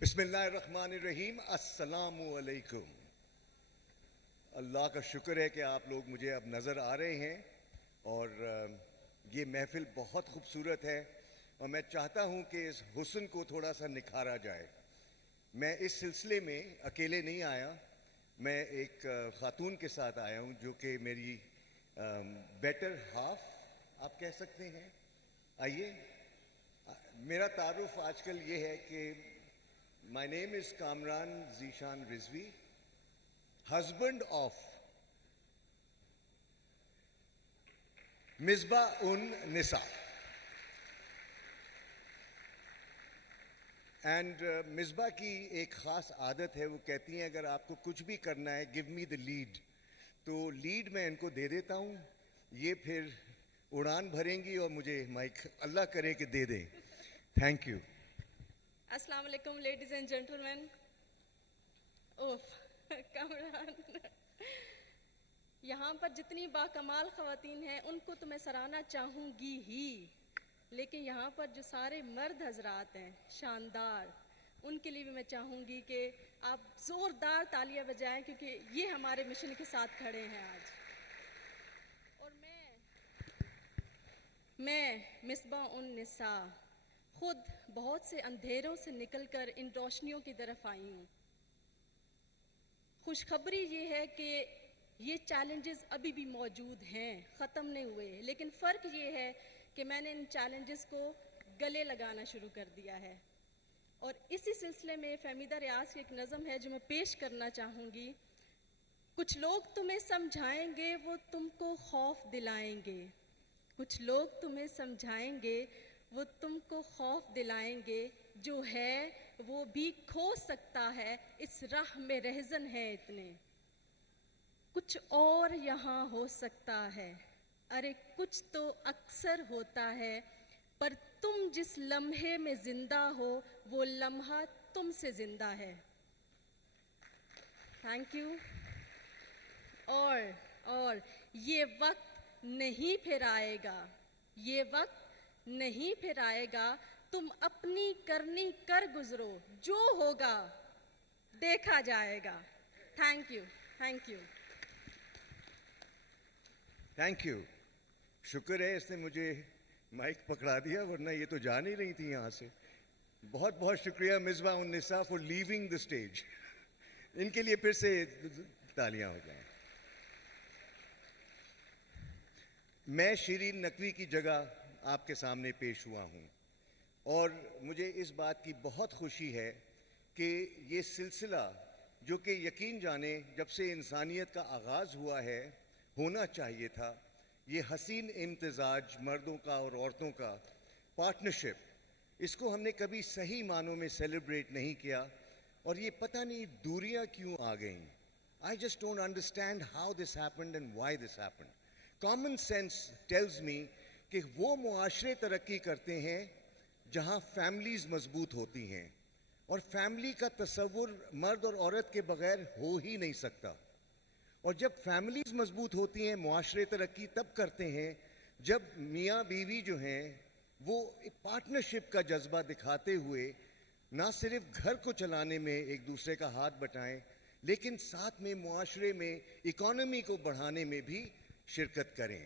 بسم اللہ الرحمن الرحیم. السلام علیکم. اللہ کا شکر ہے کہ آپ لوگ مجھے اب نظر آ رہے ہیں اور یہ محفل بہت خوبصورت ہے اور میں چاہتا ہوں کہ اس حسن کو تھوڑا سا نکھارا جائے. میں اس سلسلے میں اکیلے نہیں آیا, میں ایک خاتون کے ساتھ آیا ہوں جو کہ میری بیٹر ہاف آپ کہہ سکتے ہیں. آئیے, میرا تعارف آج کل یہ ہے کہ my name is Kamran Zishan Rizvi, husband of Misbah Nisa. And Misbah کی ایک خاص عادت ہے, وہ کہتی ہیں اگر آپ کو کچھ بھی کرنا ہے give me the lead. تو لیڈ میں ان کو دے دیتا ہوں, یہ پھر اڑان بھریں گی اور مجھے مائک اللہ کرے کہ دے دیں. Thank you. السلام علیکم لیڈیز اینڈ جینٹلمین. کامران, یہاں پر جتنی باکمال خواتین ہیں ان کو تو میں سراہنا چاہوں گی ہی, لیکن یہاں پر جو سارے مرد حضرات ہیں شاندار, ان کے لیے بھی میں چاہوں گی کہ آپ زوردار تالیاں بجائیں کیونکہ یہ ہمارے مشن کے ساتھ کھڑے ہیں آج. اور میں مصباح النساء خود بہت سے اندھیروں سے نکل کر ان روشنیوں کی طرف آئی ہوں. خوشخبری یہ ہے کہ یہ چیلنجز ابھی بھی موجود ہیں, ختم نہیں ہوئے, لیکن فرق یہ ہے کہ میں نے ان چیلنجز کو گلے لگانا شروع کر دیا ہے. اور اسی سلسلے میں فہمیدہ ریاض کی ایک نظم ہے جو میں پیش کرنا چاہوں گی. کچھ لوگ تمہیں سمجھائیں گے وہ تم کو خوف دلائیں گے, کچھ لوگ تمہیں سمجھائیں گے وہ تم کو خوف دلائیں گے, جو ہے وہ بھی کھو سکتا ہے, اس راہ میں رہزن ہے اتنے. کچھ اور یہاں ہو سکتا ہے, ارے کچھ تو اکثر ہوتا ہے, پر تم جس لمحے میں زندہ ہو وہ لمحہ تم سے زندہ ہے. Thank you. اور یہ وقت نہیں پھر آئے گا, یہ وقت نہیں پھر آئے گا, تم اپنی کرنی کر گزرو, جو ہوگا دیکھا جائے گا. Thank you. Thank you. Thank you. شکر ہے اس نے مجھے مائک پکڑا دیا, ورنہ یہ تو جا نہیں رہی تھی یہاں سے. بہت بہت شکریہ مصباح النساء فار لیونگ دا اسٹیج. ان کے لیے پھر سے تالیاں ہو جائیں. میں شیرین نقوی کی جگہ آپ کے سامنے پیش ہوا ہوں اور مجھے اس بات کی بہت خوشی ہے کہ یہ سلسلہ جو کہ یقین جانیں جب سے انسانیت کا آغاز ہوا ہے ہونا چاہیے تھا, یہ حسین امتزاج مردوں کا اور عورتوں کا پارٹنرشپ, اس کو ہم نے کبھی صحیح معنوں میں سیلیبریٹ نہیں کیا اور یہ پتہ نہیں دوریاں کیوں آ گئیں. I just don't understand how this happened and why this happened. Common sense tells me کہ وہ معاشرے ترقی کرتے ہیں جہاں فیملیز مضبوط ہوتی ہیں, اور فیملی کا تصور مرد اور عورت کے بغیر ہو ہی نہیں سکتا. اور جب فیملیز مضبوط ہوتی ہیں معاشرے ترقی تب کرتے ہیں جب میاں بیوی جو ہیں وہ پارٹنرشپ کا جذبہ دکھاتے ہوئے نہ صرف گھر کو چلانے میں ایک دوسرے کا ہاتھ بٹائیں لیکن ساتھ میں معاشرے میں اکانومی کو بڑھانے میں بھی شرکت کریں.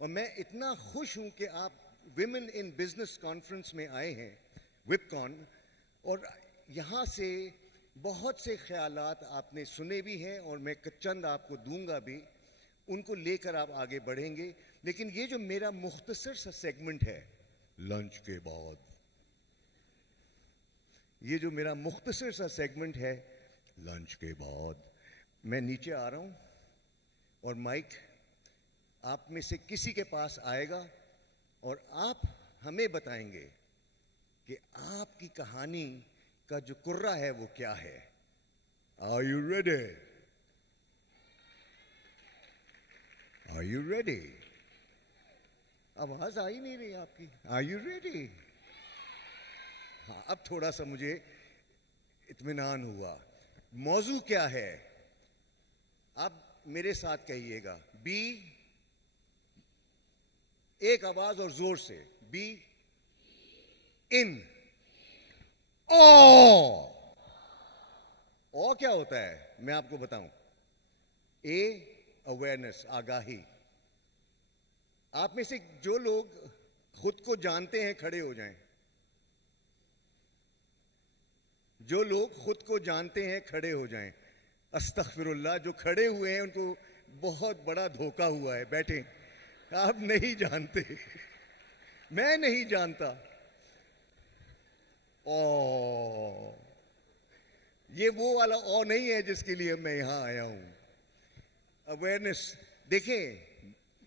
اور میں اتنا خوش ہوں کہ آپ ویمن ان بزنس کانفرنس میں آئے ہیں, وپ کان, اور یہاں سے بہت سے خیالات آپ نے سنے بھی ہیں اور میں چند آپ کو دوں گا بھی, ان کو لے کر آپ آگے بڑھیں گے. لیکن یہ جو میرا مختصر سا سیگمنٹ ہے لنچ کے بعد, یہ جو میرا مختصر سا سیگمنٹ ہے لنچ کے بعد, میں نیچے آ رہا ہوں اور مائک آپ میں سے کسی کے پاس آئے گا اور آپ ہمیں بتائیں گے کہ آپ کی کہانی کا جو کرہ ہے وہ کیا ہے. Are you ready? Are you ready? آواز آئی نہیں رہی آپ کی. Are you ready? ہاں, اب تھوڑا سا مجھے اطمینان ہوا. موضوع کیا ہے آپ میرے ساتھ کہیے گا. بی, ایک آواز اور زور سے, بی ان, او کیا ہوتا ہے میں آپ کو بتاؤں. اے اویئرنیس, آگاہی. آپ میں سے جو لوگ خود کو جانتے ہیں کھڑے ہو جائیں. جو لوگ خود کو جانتے ہیں کھڑے ہو جائیں. استغفر اللہ, جو کھڑے ہوئے ہیں ان کو بہت بڑا دھوکہ ہوا ہے. بیٹھیں, آپ نہیں جانتے, میں نہیں جانتا. او, یہ وہ والا او نہیں ہے جس کے لیے میں یہاں آیا ہوں. اویئرنیس. دیکھیں,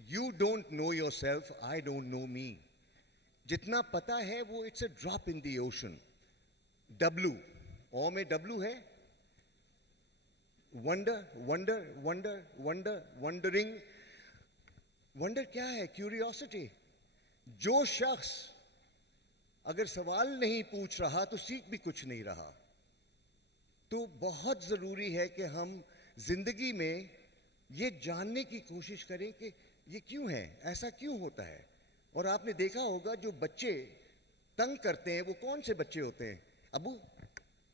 you don't know yourself, I don't know me. جتنا پتا ہے وہ it's a drop in the ocean. W, O میں ڈبلو ہے. Wonder, wonder, wonder, wonder, wondering. Wonder کیا ہے؟ کیوریوسٹی. جو شخص اگر سوال نہیں پوچھ رہا تو سیکھ بھی کچھ نہیں رہا. تو بہت ضروری ہے کہ ہم زندگی میں یہ جاننے کی کوشش کریں کہ یہ کیوں ہے, ایسا کیوں ہوتا ہے. اور آپ نے دیکھا ہوگا جو بچے تنگ کرتے ہیں وہ کون سے بچے ہوتے ہیں؟ ابو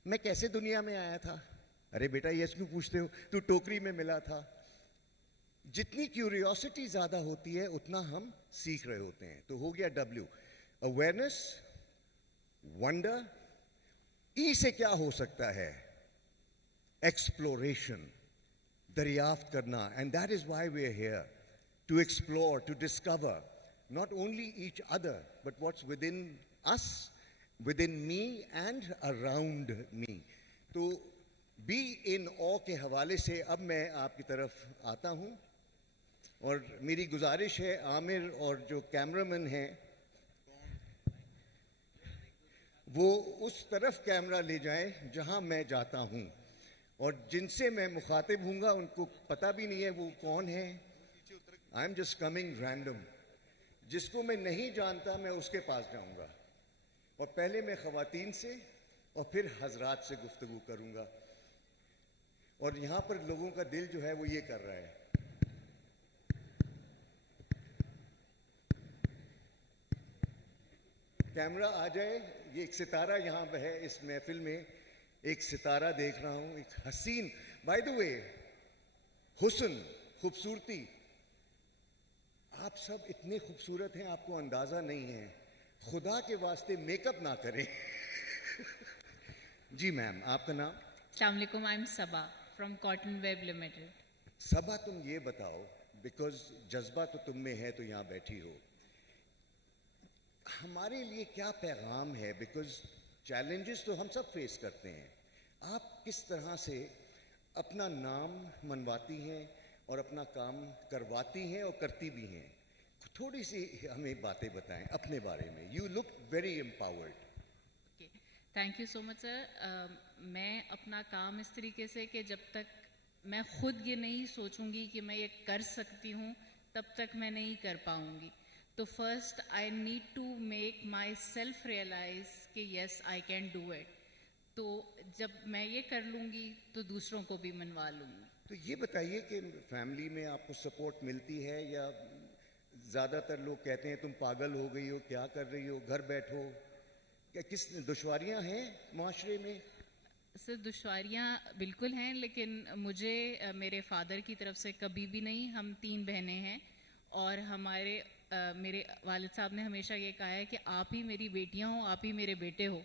میں کیسے دنیا میں آیا تھا؟ ارے بیٹا یہ کیوں پوچھتے ہو؟ تو ٹوکری میں ملا تھا. جتنی کیوریوسٹی زیادہ ہوتی ہے اتنا ہم سیکھ رہے ہوتے ہیں. تو ہو گیا ڈبلیو, اویئرنیس, ونڈر. ای سے کیا ہو سکتا ہے؟ ایکسپلوریشن, دریافت کرنا. And that is why we are here, to explore, to discover not only each other but what's within us, within me and around me. تو be in awe کے حوالے سے اب میں آپ کی طرف آتا ہوں, اور میری گزارش ہے عامر اور جو کیمرہ مین ہیں وہ اس طرف کیمرہ لے جائیں جہاں میں جاتا ہوں, اور جن سے میں مخاطب ہوں گا ان کو پتہ بھی نہیں ہے وہ کون ہے. I am just coming random. جس کو میں نہیں جانتا میں اس کے پاس جاؤں گا, اور پہلے میں خواتین سے اور پھر حضرات سے گفتگو کروں گا. اور یہاں پر لوگوں کا دل جو ہے وہ یہ کر رہا ہے. کیمرہ آ جائے. یہ ایک ستارہ یہاں پہ ہے اس محفل میں, ایک ستارہ دیکھ رہا ہوں, ایک حسین. بائی دا وے, حسن, خوبصورتی, آپ سب اتنے خوبصورت ہیں آپ کو اندازہ نہیں ہے. خدا کے واسطے میک اپ نہ کریں. جی میم, آپ کا نام؟ السلام علیکم, I am Saba from cotton web limited. Saba, تم یہ بتاؤ, بیکاز جذبہ تو تم میں ہے تو یہاں بیٹھی ہو, ہمارے لیے کیا پیغام ہے؟ بیکاز چیلنجز تو ہم سب فیس کرتے ہیں. آپ کس طرح سے اپنا نام منواتی ہیں اور اپنا کام کرواتی ہیں اور کرتی بھی ہیں؟ تھوڑی سی ہمیں باتیں بتائیں اپنے بارے میں. You look very empowered. Thank you so much sir. میں اپنا کام اس طریقے سے کہ جب تک میں خود یہ نہیں سوچوں گی کہ میں یہ کر سکتی ہوں تب تک میں نہیں کر پاؤں گی. تو first I need to make myself realise کہ yes I can do it. تو جب میں یہ کر لوں گی تو دوسروں کو بھی منوا لوں گی. تو یہ بتائیے کہ فیملی میں آپ کو سپورٹ ملتی ہے یا زیادہ تر لوگ کہتے ہیں تم پاگل ہو گئی ہو, کیا کر رہی ہو, گھر بیٹھو؟ کیا کس دشواریاں ہیں معاشرے میں؟ سر دشواریاں بالکل ہیں, لیکن مجھے میرے فادر کی طرف سے کبھی بھی نہیں. ہم 3 بہنیں ہیں اور میرے والد صاحب نے ہمیشہ یہ کہا ہے کہ آپ ہی میری بیٹیاں ہوں, آپ ہی میرے بیٹے ہو.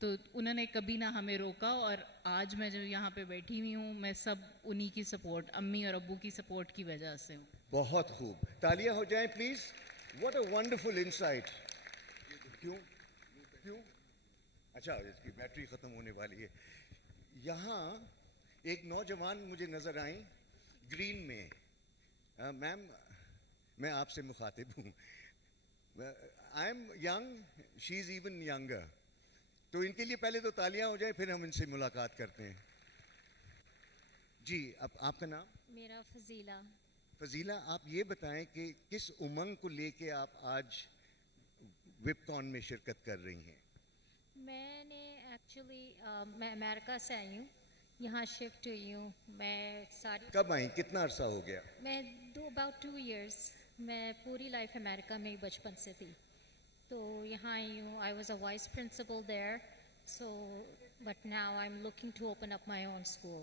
تو انہوں نے کبھی نہ ہمیں روکا, اور آج میں جو یہاں پہ بیٹھی ہوئی ہوں میں سب انہی کی سپورٹ, امی اور ابو کی سپورٹ کی وجہ سے ہوں. بہت خوب, تالیاں ہو جائیں please. What a wonderful insight. کیوں کیوں اچھا, اس کی بیٹری ختم ہونے والی ہے. یہاں ایک نوجوان مجھے نظر آئیں گرین میں. میم میں آپ سے مخاطب ہوں. I am young, she is even younger. تو ان کے لیے پہلے تو تالیاں ہو جائیں, پھر ہم ان سے ملاقات کرتے ہیں. جی, اب آپ کا نام؟ میرا فضیلہ. فضیلہ, آپ یہ بتائیں کہ کس امنگ کو لے کے آپ آج ویب کون میں شرکت کر رہی ہیں؟ میں نے ایکچولی میں امریکہ سے آئی ہوں, یہاں شفٹ ہوئی ہوں. میں کب آئیں, کتنا عرصہ ہو گیا؟ میں اباؤٹ 2 ایئرس. میں پوری لائف امریکہ میں ہی بچپن سے تھی, تو یہاں آئی ہوں. I was a vice principal there, so but now I'm looking to open up my own school.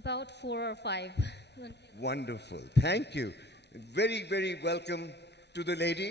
About 4 or 5. Wonderful. Thank you. Very, very welcome to the lady.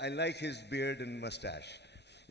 I like his beard and mustache.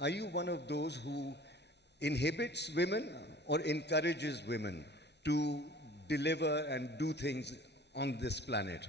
are you one of those who inhibits women or encourages women to deliver and do things on this planet?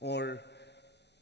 or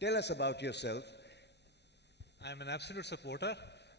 Tell us about yourself. I am an absolute supporter.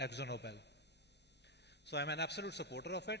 AkzoNobel. So I am an absolute supporter of it.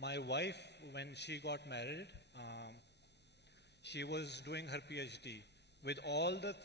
my wife when she got married, she was doing her PhD. With all the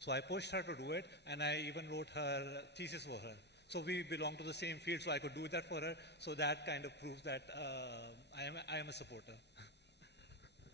So I pushed her to do it, and I even wrote her thesis for her. So we belong to the same field, so I could do that for her. So that kind of proves that I am a supporter.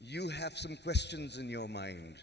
you have some questions in your mind.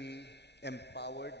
be empowered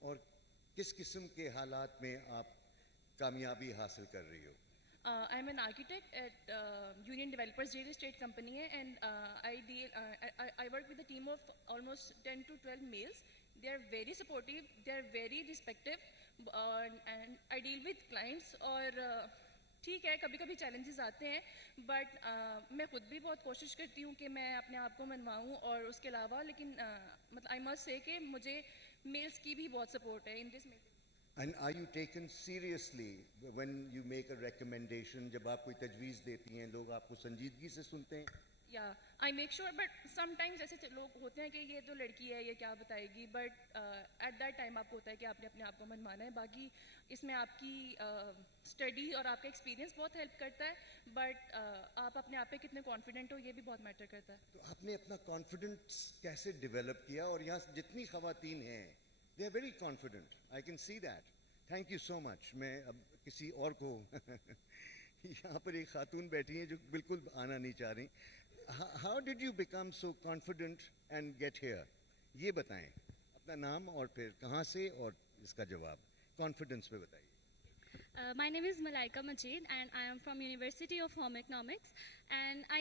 اور کس قسم کے حالات میں آپ کامیابی حاصل کر رہی ہو؟ I'm an architect at Union Developers Real Estate Company hai, and I work with a team of almost 10 to 12 males. They are very supportive, they are very respectful, and I deal with clients. اور ٹھیک ہے کبھی کبھی challenges آتے ہیں, but میں خود بھی بہت کوشش کرتی ہوں کہ میں اپنے آپ کو منواؤں, اور اس کے علاوہ لیکن مطلب آئی مسٹ سے کہ مجھے میلس کی بھی بہت سپورٹ ہے ان دس میل. And are you taken seriously when you make a recommendation? جب آپ کوئی تجویز دیتی ہیں لوگ آپ کو سنجیدگی سے سنتے ہیں؟ یا I make sure, but some times ایسے لوگ ہوتے ہیں کہ یہ تو لڑکی ہے یہ کیا بتائے گی, بٹ ایٹ دیٹ ٹائم آپ کو ہوتا ہے کہ آپ نے اپنے آپ کو منوانا ہے. باقی اس میں آپ کی اسٹڈی اور آپ کا ایکسپیرینس بہت ہیلپ کرتا ہے, بٹ آپ اپنے آپ پہ کتنے کانفیڈنٹ ہو یہ بھی بہت میٹر کرتا ہے. تو آپ نے اپنا کانفیڈنس کیسے ڈیولپ کیا؟ اور یہاں جتنی خواتین ہیں they are very confident, I can see that. Thank you so much. میں اب کسی اور کو یہاں پر ایک خاتون بیٹھی ہیں جو بالکل آنا نہیں چاہ رہی. How did you become so confident and get here? یہ بتائیں اپنا نام اور پھر کہاں سے, اور اس کا جواب کانفیڈنس پہ بتائیے. My name is Malaika Majid and I am from University of Home Economics, and I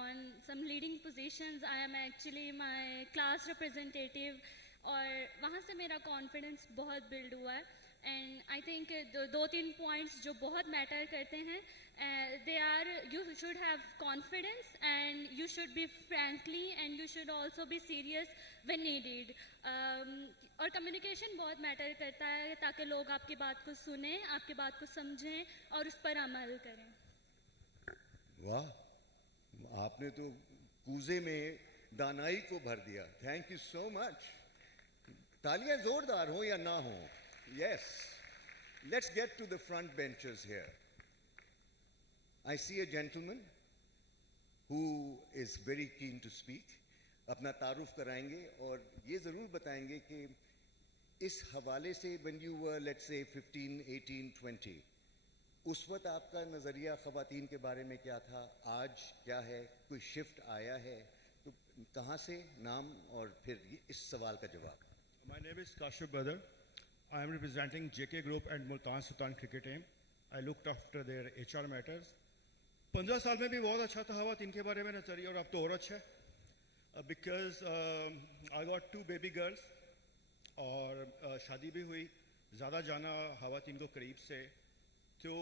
on some leading positions. I am actually my class representative اور وہاں سے میرا confidence بہت build ہوا ہے. And I think دو تین points جو بہت matter کرتے ہیں, they are you should have confidence and you should be frankly and you should also be serious when needed. اور کمیونیکیشن بہت میٹر کرتا ہے تاکہ لوگ آپ کی بات کو سنیں, آپ کی بات کو سمجھیں اور اس پر عمل کریں. واہ, آپ نے تو کوزے میں دانائی کو بھر دیا. تھینک یو سو مچ. تالیاں زوردار ہوں یا نہ ہوں. Yes, let's get to the front benches here. I see a gentleman who is very keen to speak. اپنا تعارف کرائیں گے اور یہ ضرور بتائیں گے کہ اس حوالے سے when you were let's say 15, 18, 20 اس وقت آپ کا نظریہ خواتین کے بارے میں کیا تھا, آج کیا ہے, کوئی شفٹ آیا ہے؟ تو کہاں سے, نام اور پھر اس سوال کا جواب. My name is Kashif Badr. I am representing JK Group and Multan Sultan Cricket Team. I looked after their HR matters. 15 سال میں بھی بہت اچھا تھا خواتین کے بارے میں نظریہ, اور اب تو اور اچھا ہے. Because I got 2 baby girls اور شادی بھی ہوئی, زیادہ جانا خواتین کو قریب سے. تو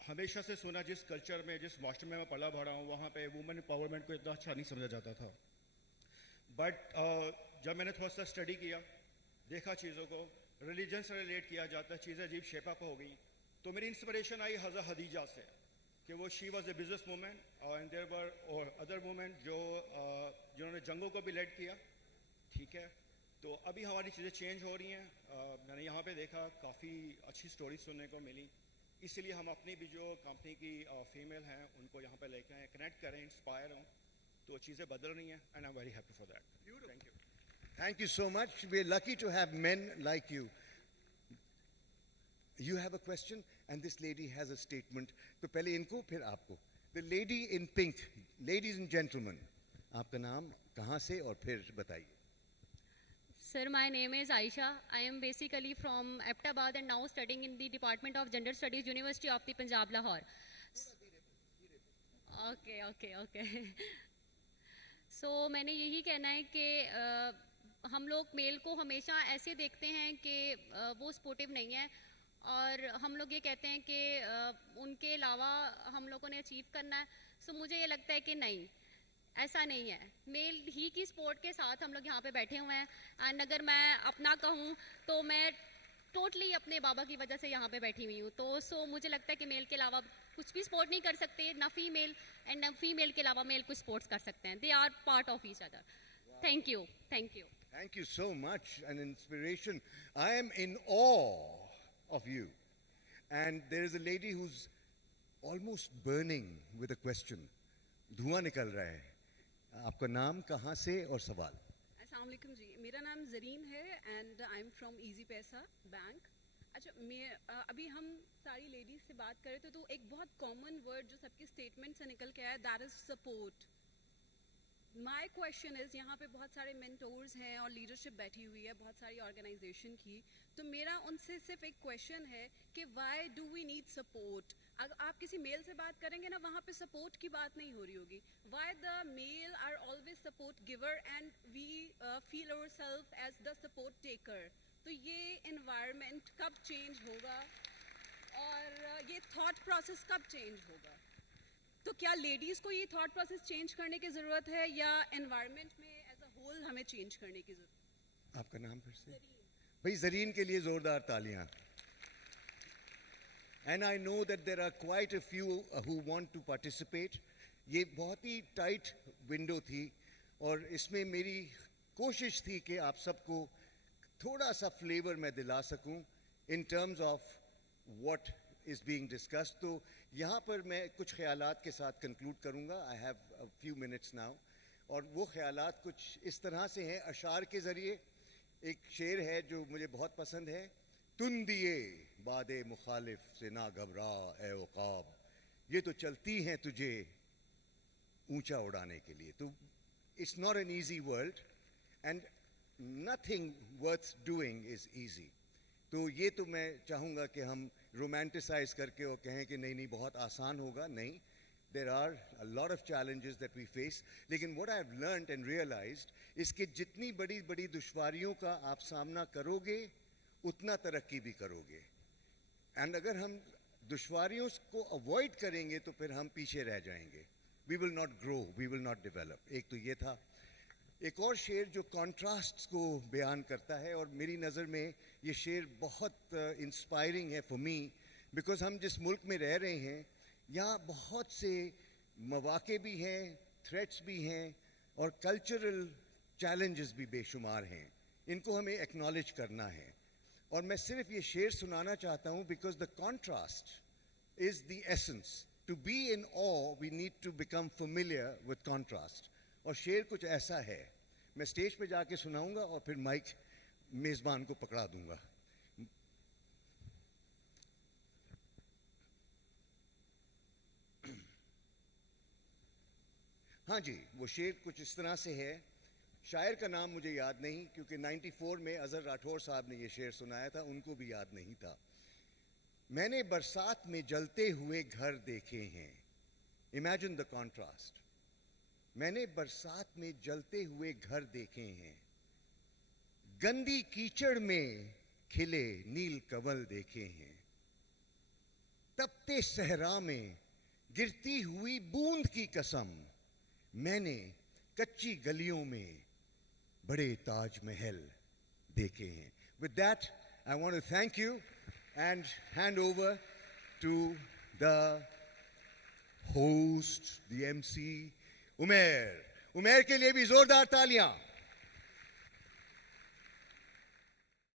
ہمیشہ سے سنا جس کلچر میں, جس معاشرے میں پلا بڑھا ہوں, وہاں پہ وومن امپاورمنٹ کو اتنا اچھا نہیں سمجھا جاتا تھا. بٹ جب میں نے تھوڑا سا اسٹڈی کیا, دیکھا چیزوں کو, ریلیجن سے ریلیٹ کیا جاتا ہے, چیزیں عجیب شیپ اپ ہو گئیں. تو میری انسپریشن آئی حضرت خدیجہ سے کہ وہ she was a business woman and there were اور ادر وومن جنہوں نے جنگوں کو بھی لیڈ کیا. ٹھیک ہے, تو ابھی ہماری چیزیں چینج ہو رہی ہیں. میں نے یہاں پہ دیکھا کافی اچھی سٹوری سننے کو ملی, اس لیے ہم اپنی بھی جو کمپنی کی فیمیل ہیں ان کو یہاں پہ لے کے آئیں, کنیکٹ کریں, انسپائر ہوں. تو چیزیں بدل رہی ہیں and I am very happy for that. Thank you. Thank you so much. We're lucky to have men like you. You have a question and this lady has a statement. تو پہلے ان کو پھر آپ کو. The lady in pink. Ladies and gentlemen, آپ کا نام, کہاں سے, اور پھر بتائیے. Sir, my name is Aisha. I am basically from Ahmedabad and now studying in the Department of Gender Studies, University of the Punjab, Lahore. Okay. So میں نے یہی کہنا ہے کہ ہم لوگ میل کو ہمیشہ ایسے دیکھتے ہیں کہ وہ سپورٹیو نہیں ہے, اور ہم لوگ یہ کہتے ہیں کہ ان کے علاوہ ہم لوگوں نے اچیو کرنا ہے. سو مجھے یہ لگتا ہے کہ نہیں, ایسا نہیں ہے. میل ہی کی سپورٹ کے ساتھ ہم لوگ یہاں پہ بیٹھے ہوئے ہیں. اینڈ اگر میں اپنا کہوں تو میں ٹوٹلی اپنے بابا کی وجہ سے یہاں پہ بیٹھی ہوئی ہوں. تو سو مجھے لگتا ہے کہ میل کے علاوہ کچھ بھی سپورٹ نہیں کر سکتے, نہ فیمیل, اینڈ نہ فیمیل کے علاوہ میل کچھ سپورٹس کر سکتے ہیں. They are part of each other. Thank you. Thank you so much. An inspiration. I am in awe of you. And there is a lady who's almost burning with a question. دھواں نکل رہا ہے. آپ کا نام, کہاں سے, اور سوال. السلام علیکم جی, میرا نام زرین ہے and I am from easy پیسہ بینک. اچھا, میں ابھی ہم ساری لیڈیز سے بات کر رہے تھے تو ایک بہت کامن ورڈ جو سب کی اسٹیٹمنٹ سے نکل کے آیا, that is support. My question is یہاں پہ بہت سارے مینٹورز ہیں اور لیڈرشپ بیٹھی ہوئی ہے بہت ساری آرگنائزیشن کی, تو میرا ان سے صرف ایک کویشچن ہے کہ why do we need support. اگر آپ کسی میل سے بات کریں گے نا, وہاں پہ سپورٹ کی بات نہیں ہو رہی ہوگی. Why the male are always support giver and we feel ourself as the support taker. تو یہ انوائرمنٹ کب چینج ہوگا اور یہ تھاٹ پروسیس کب چینج ہوگا؟ تو کیا لیڈیز کو یہ تھاٹ پروسیس چینج کرنے کی ضرورت ہے یا انوائرمنٹ میں ایز اے ہول ہمیں چینج کرنے کی ضرورت ہے؟ آپ کا نام پھر سے؟ بھائی زرین کے لیے زوردار تالیاں. And I know that there are quite a few who want to participate. یہ بہت ہی ٹائٹ ونڈو تھی اور اس میں میری کوشش تھی کہ آپ سب کو تھوڑا سا فلیور میں دلا سکوں in terms of what is being discuss. تو یہاں پر میں کچھ خیالات کے ساتھ کنکلوڈ کروں گا. I have a few minutes now. اور وہ خیالات کچھ اس طرح سے ہیں اشعار کے ذریعے. ایک شعر ہے جو مجھے بہت پسند ہے, تن دیے باد مخالف سے نہ گھبرا اے عقاب, یہ تو چلتی ہیں تجھے اونچا اڑانے کے لیے. تو it's not an easy world and nothing worth doing is easy. تو یہ تو میں چاہوں گا کہ ہم رومانٹیسائز کر کے اور کہیں کہ نہیں بہت آسان ہوگا. نہیں, there are a lot of challenges that we face. لیکن what I have learned and realized اس کے جتنی بڑی بڑی دشواریوں کا آپ سامنا کرو گے اتنا ترقی بھی کرو گے. اینڈ اگر ہم دشواریوں کو اوائڈ کریں گے تو پھر ہم پیچھے رہ جائیں گے. we will not grow, we will not develop. ایک تو یہ تھا. ایک اور شعر جو کانٹراسٹس کو بیان کرتا ہے, اور میری نظر میں یہ شعر بہت انسپائرنگ ہے فار می, بیکاز ہم جس ملک میں رہ رہے ہیں یہاں بہت سے مواقع بھی ہیں, تھریٹس بھی ہیں, اور کلچرل چیلنجز بھی بے شمار ہیں. ان کو ہمیں ایکنالج کرنا ہے. اور میں صرف یہ شعر سنانا چاہتا ہوں because the contrast is the essence. To be in a we need to become familiar with contrast. اور شعر کچھ ایسا ہے, میں اسٹیج پہ جا کے سناؤں گا اور پھر مائک میزبان کو پکڑا دوں گا. ہاں جی, وہ شعر کچھ اس طرح سے ہے. شاعر کا نام مجھے یاد نہیں کیونکہ 94 میں اظہر راٹھور صاحب نے یہ شعر سنایا تھا, ان کو بھی یاد نہیں تھا. میں نے برسات میں جلتے ہوئے گھر دیکھے ہیں. Imagine the contrast. میں نے برسات میں جلتے ہوئے گھر دیکھے ہیں, گندی کیچڑ میں کھلے نیل کنول دیکھے ہیں, تپتے صحرا میں گرتی ہوئی بوند کی قسم میں نے کچی گلیوں میں بڑے تاج محل دیکھے ہیں. With that, I want to thank you and hand over to the host, the MC, Umair. Umair کے لیے بھی زوردار تالیاں.